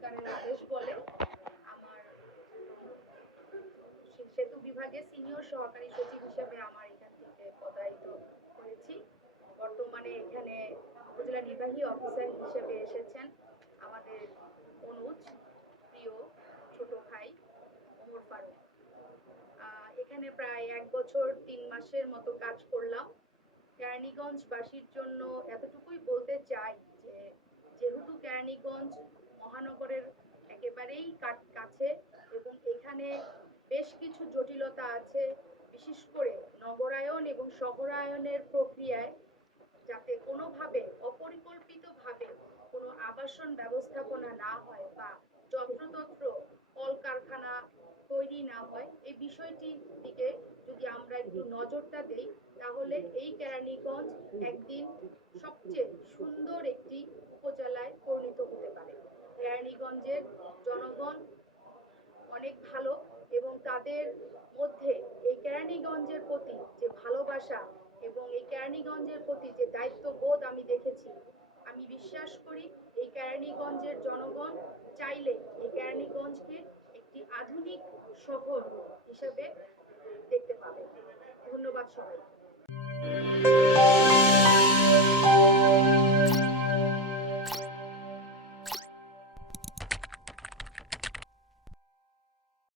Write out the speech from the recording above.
সরকারের আদেশ বলে আমার সেতু বিভাগে সিনিয়র সহকারী সচিব হিসেবে আমার এখান থেকে পদায়িত হয়েছি বর্তমানে এখানে উপজেলা নির্বাহী অফিসার হিসেবে এসেছেন আমাদের অনুজ প্রিয় ছোট ভাই ওমর ফারুক। এখানে প্রায় এক বছর তিন মাসের মতো কাজ করলাম। কেরানীগঞ্জবাসীর জন্য এতটুকুই বলতে চাই যে, যেহেতু কেরানীগঞ্জ মহানগরের একেবারেই কাছে এবং এখানে বেশ কিছু জটিলতা আছে, বিশেষ করে নগরায়ন এবং শহরায়নের প্রক্রিয়ায় যাতে কোনোভাবে, অপরিকল্পিতভাবে কোনো আবাসন ব্যবস্থাপনা না হয় বা যত্রতত্র কলকারখানা তৈরি না হয়, এই বিষয়টির দিকে যদি আমরা একটু নজরটা দেই, তাহলে এই কেরানীগঞ্জ একদিন সবচেয়ে সুন্দর একটি পারে কেরানীগঞ্জের জনগণ অনেক ভালো এবং তাদের মধ্যে এই কেরানীগঞ্জের প্রতি যে ভালোবাসা এবং এই কেরানীগঞ্জের প্রতি যে দায়িত্ববোধ আমি দেখেছি, আমি বিশ্বাস করি এই কেরানীগঞ্জের জনগণ চাইলে এই কেরানীগঞ্জকে একটি আধুনিক শহর হিসাবে দেখতে পাবে। ধন্যবাদ সবাই